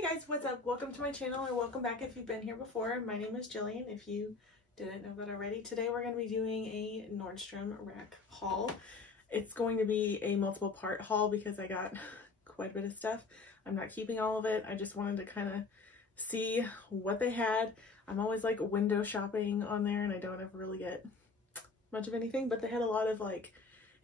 Hey guys, what's up? Welcome to my channel, or welcome back if you've been here before. My name is Jillian, if you didn't know that already. Today we're going to be doing a Nordstrom Rack haul. It's going to be a multiple part haul because I got quite a bit of stuff. I'm not keeping all of it. I just wanted to kind of see what they had. I'm always like window shopping on there and I don't ever really get much of anything, but they had a lot of like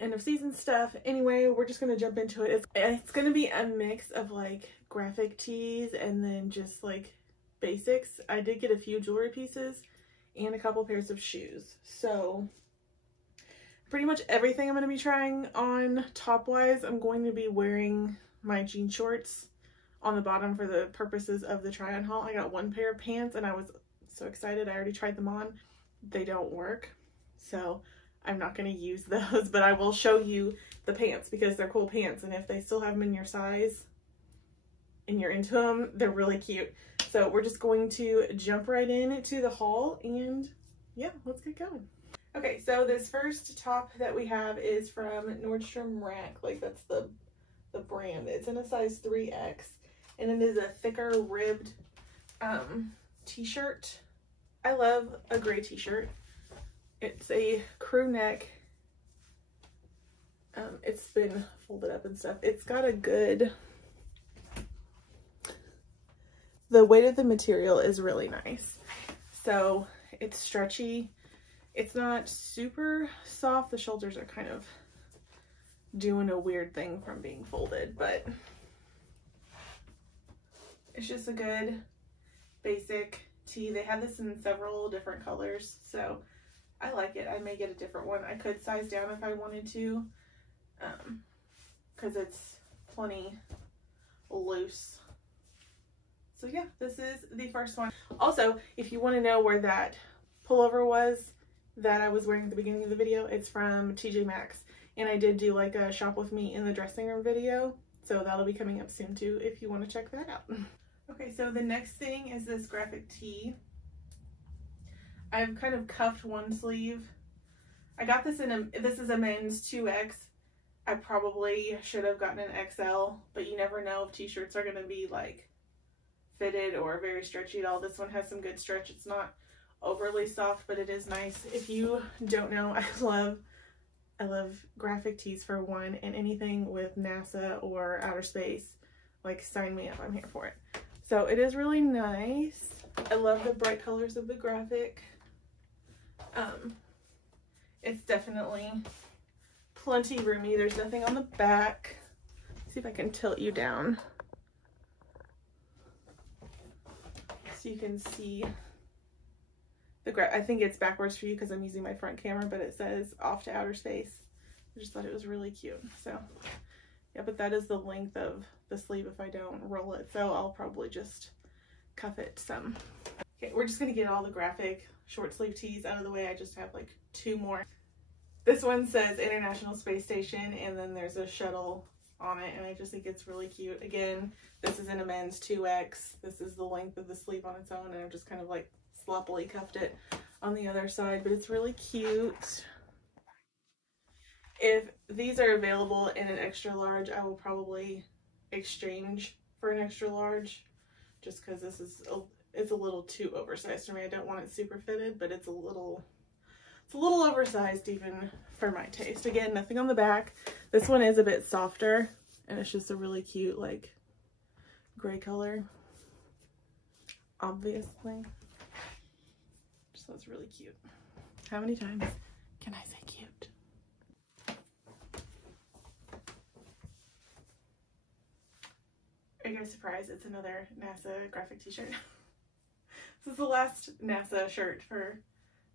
end of season stuff. Anyway, we're just gonna jump into it. It's gonna be a mix of like graphic tees and then just like basics. I did get a few jewelry pieces and a couple pairs of shoes. So pretty much everything I'm gonna be trying on top wise. I'm going to be wearing my jean shorts on the bottom for the purposes of the try on haul. I got one pair of pants and I was so excited. I already tried them on. They don't work. So I'm not going to use those, but I will show you the pants because they're cool pants, and if they still have them in your size and you're into them, they're really cute. So we're just going to jump right into the haul and yeah, let's get going. Okay, so this first top that we have is from Nordstrom Rack. Like that's the brand. It's in a size 3X and it is a thicker ribbed t-shirt. I love a gray t-shirt. It's a crew neck. It's been folded up and stuff. It's got a good, the weight of the material is really nice. So it's stretchy. It's not super soft. The shoulders are kind of doing a weird thing from being folded, but it's just a good basic tee. They have this in several different colors, so I like it. I may get a different one. I could size down if I wanted to, because it's plenty loose. So yeah, this is the first one. Also, if you want to know where that pullover was that I was wearing at the beginning of the video, it's from TJ Maxx. And I did do like a shop with me in the dressing room video, so that'll be coming up soon too if you want to check that out. Okay, so the next thing is this graphic tee. I've kind of cuffed one sleeve. I got this this is a men's 2X. I probably should have gotten an XL, but you never know if t-shirts are going to be like fitted or very stretchy at all. This one has some good stretch. It's not overly soft, but it is nice. If you don't know, I love graphic tees for one, and anything with NASA or outer space, like sign me up, I'm here for it. So it is really nice. I love the bright colors of the graphic. It's definitely plenty roomy. There's nothing on the back. Let's see if I can tilt you down so you can see the I think it's backwards for you because I'm using my front camera, but it says off to outer space. I just thought it was really cute. So yeah, but that is the length of the sleeve if I don't roll it, so I'll probably just cuff it some. Okay, we're just gonna get all the graphic short sleeve tees out of the way. I just have like two more. This one says International Space Station, and then there's a shuttle on it, and I just think it's really cute. Again, this is in a men's 2X. This is the length of the sleeve on its own, and I've just kind of like sloppily cuffed it on the other side, but it's really cute. If these are available in an extra large, I will probably exchange for an extra large, just because this is it's a little too oversized for me. I don't want it super fitted, but it's a little oversized even for my taste. Again, nothing on the back. This one is a bit softer, and it's just a really cute like gray color, obviously. So it's really cute. How many times can I say cute? Are you guys surprised it's another NASA graphic t-shirt? This is the last NASA shirt for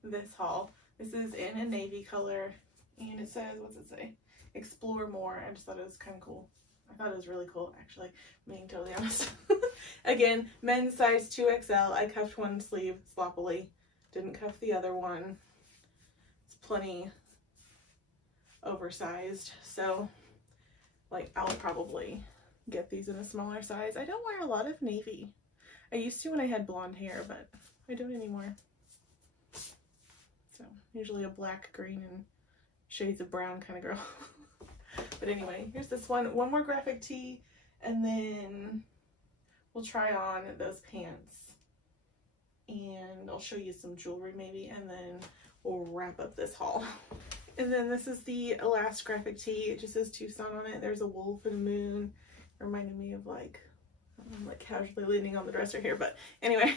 this haul. This is in a navy color, and it says, what's it say? Explore more. I just thought it was kind of cool. I thought it was really cool, actually, being totally honest. Again, men's size 2XL. I cuffed one sleeve sloppily. Didn't cuff the other one. It's plenty oversized, so like I'll probably get these in a smaller size. I don't wear a lot of navy. I used to when I had blonde hair, but I don't anymore. So usually a black, green, and shades of brown kind of girl. But anyway, here's this one more graphic tee, and then we'll try on those pants and I'll show you some jewelry maybe, and then we'll wrap up this haul. And then this is the Last Graphic Tee. It just says Tucson on it. There's a wolf and a moon. It reminded me of like, I'm like casually leaning on the dresser here, but anyway,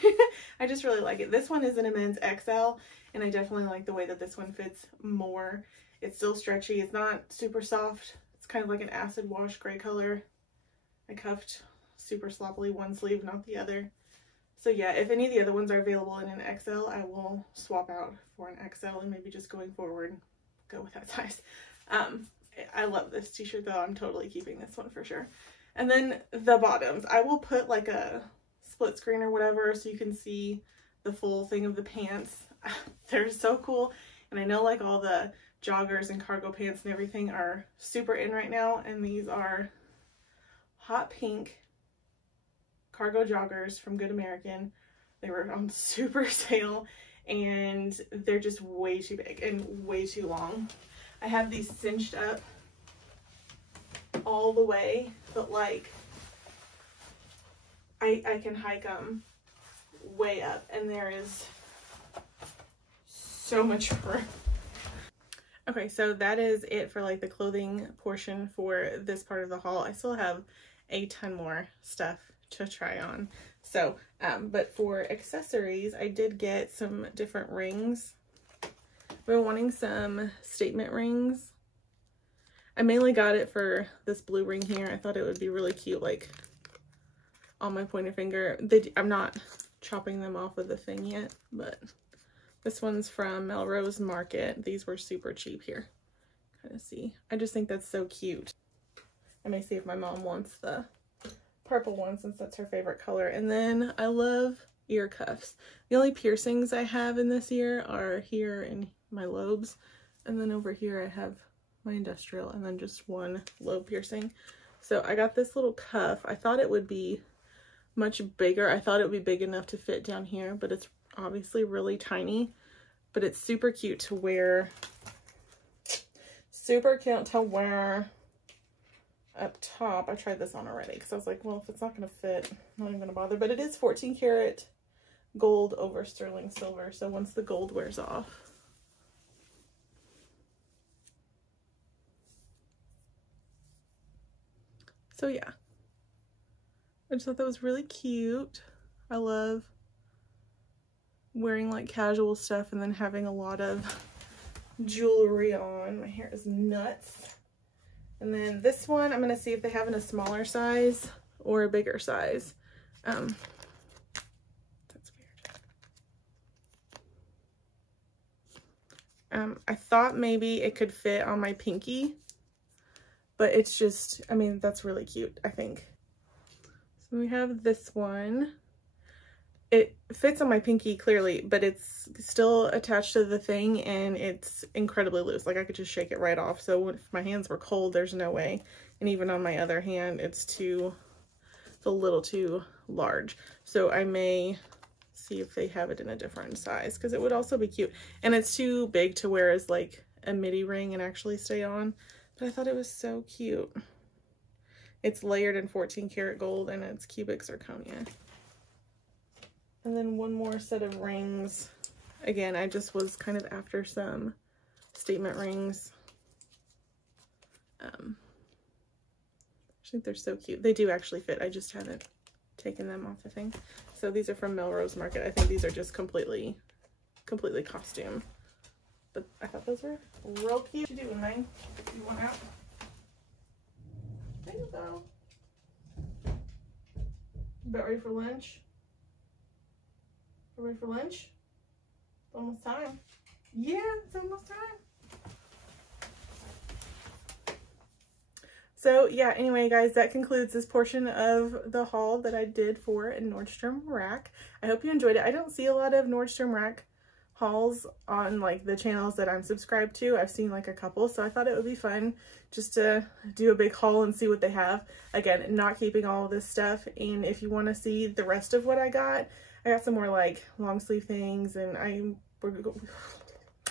I just really like it. This one is in a men's XL, and I definitely like the way that this one fits more. It's still stretchy. It's not super soft. It's kind of like an acid wash gray color. I cuffed super sloppily one sleeve, not the other. So yeah, if any of the other ones are available in an XL, I will swap out for an XL, and maybe just going forward, go with that size. I love this t-shirt though. I'm totally keeping this one for sure. And then the bottoms, I will put like a split screen or whatever so you can see the full thing of the pants. They're so cool. And I know like all the joggers and cargo pants and everything are super in right now. And these are hot pink cargo joggers from Good American. They were on super sale and they're just way too big and way too long. I have these cinched up all the way, but like I can hike them way up, and there is so much room. Okay, so that is it for like the clothing portion for this part of the haul. I still have a ton more stuff to try on. So, but for accessories, I did get some different rings. I've been wanting some statement rings. I mainly got it for this blue ring here. I thought it would be really cute, like on my pointer finger. I'm not chopping them off with the thing yet, but this one's from Melrose Market. These were super cheap here. Kind of see. I just think that's so cute. I may see if my mom wants the purple one since that's her favorite color. And then I love ear cuffs. The only piercings I have in this ear are here in my lobes, and then over here I have my industrial, and then just one lobe piercing. So I got this little cuff. I thought it would be much bigger. I thought it would be big enough to fit down here, but it's obviously really tiny. But it's super cute to wear. Super cute to wear up top. I tried this on already because I was like, well, if it's not going to fit, I'm not even going to bother. But it is 14 karat gold over sterling silver. So once the gold wears off, so yeah, I just thought that was really cute. I love wearing like casual stuff and then having a lot of jewelry on. My hair is nuts. And then this one, I'm going to see if they have in a smaller size or a bigger size. That's weird. I thought maybe it could fit on my pinky, but it's just, I mean, that's really cute, I think. So we have this one. It fits on my pinky clearly, but it's still attached to the thing and it's incredibly loose. Like I could just shake it right off. So if my hands were cold, there's no way. And even on my other hand, it's a little too large. So I may see if they have it in a different size because it would also be cute. And it's too big to wear as like a midi ring and actually stay on. But I thought it was so cute. It's layered in 14 karat gold and it's cubic zirconia. And then one more set of rings. Again, I just was kind of after some statement rings. I think they're so cute. They do actually fit. I just haven't taken them off the thing. So these are from Melrose Market. I think these are just completely costume. But I thought those were real cute. What you doing, man? You want out? There you go. About ready for lunch? Ready for lunch? It's almost time. Yeah, it's almost time. So yeah, anyway guys, that concludes this portion of the haul that I did for Nordstrom Rack. I hope you enjoyed it. I don't see a lot of Nordstrom Rack hauls on like the channels that I'm subscribed to. I've seen like a couple, so I thought it would be fun just to do a big haul and see what they have. Again, not keeping all of this stuff, and if you want to see the rest of what I got some more like long sleeve things, and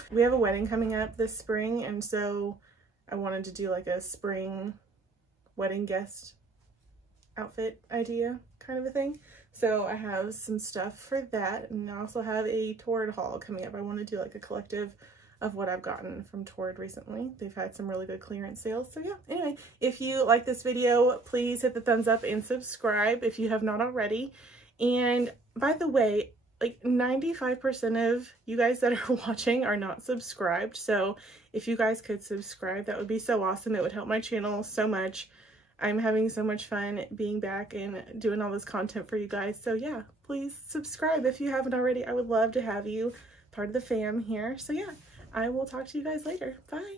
we have a wedding coming up this spring, and so I wanted to do like a spring wedding guest outfit idea kind kind of a thing. So I have some stuff for that, and I also have a Torrid haul coming up. I want to do like a collective of what I've gotten from Torrid recently. They've had some really good clearance sales. So yeah, anyway, if you like this video, please hit the thumbs up and subscribe if you have not already. And by the way, like 95% of you guys that are watching are not subscribed. So if you guys could subscribe, that would be so awesome. It would help my channel so much. I'm having so much fun being back and doing all this content for you guys. So yeah, please subscribe if you haven't already. I would love to have you part of the fam here. So yeah, I will talk to you guys later. Bye.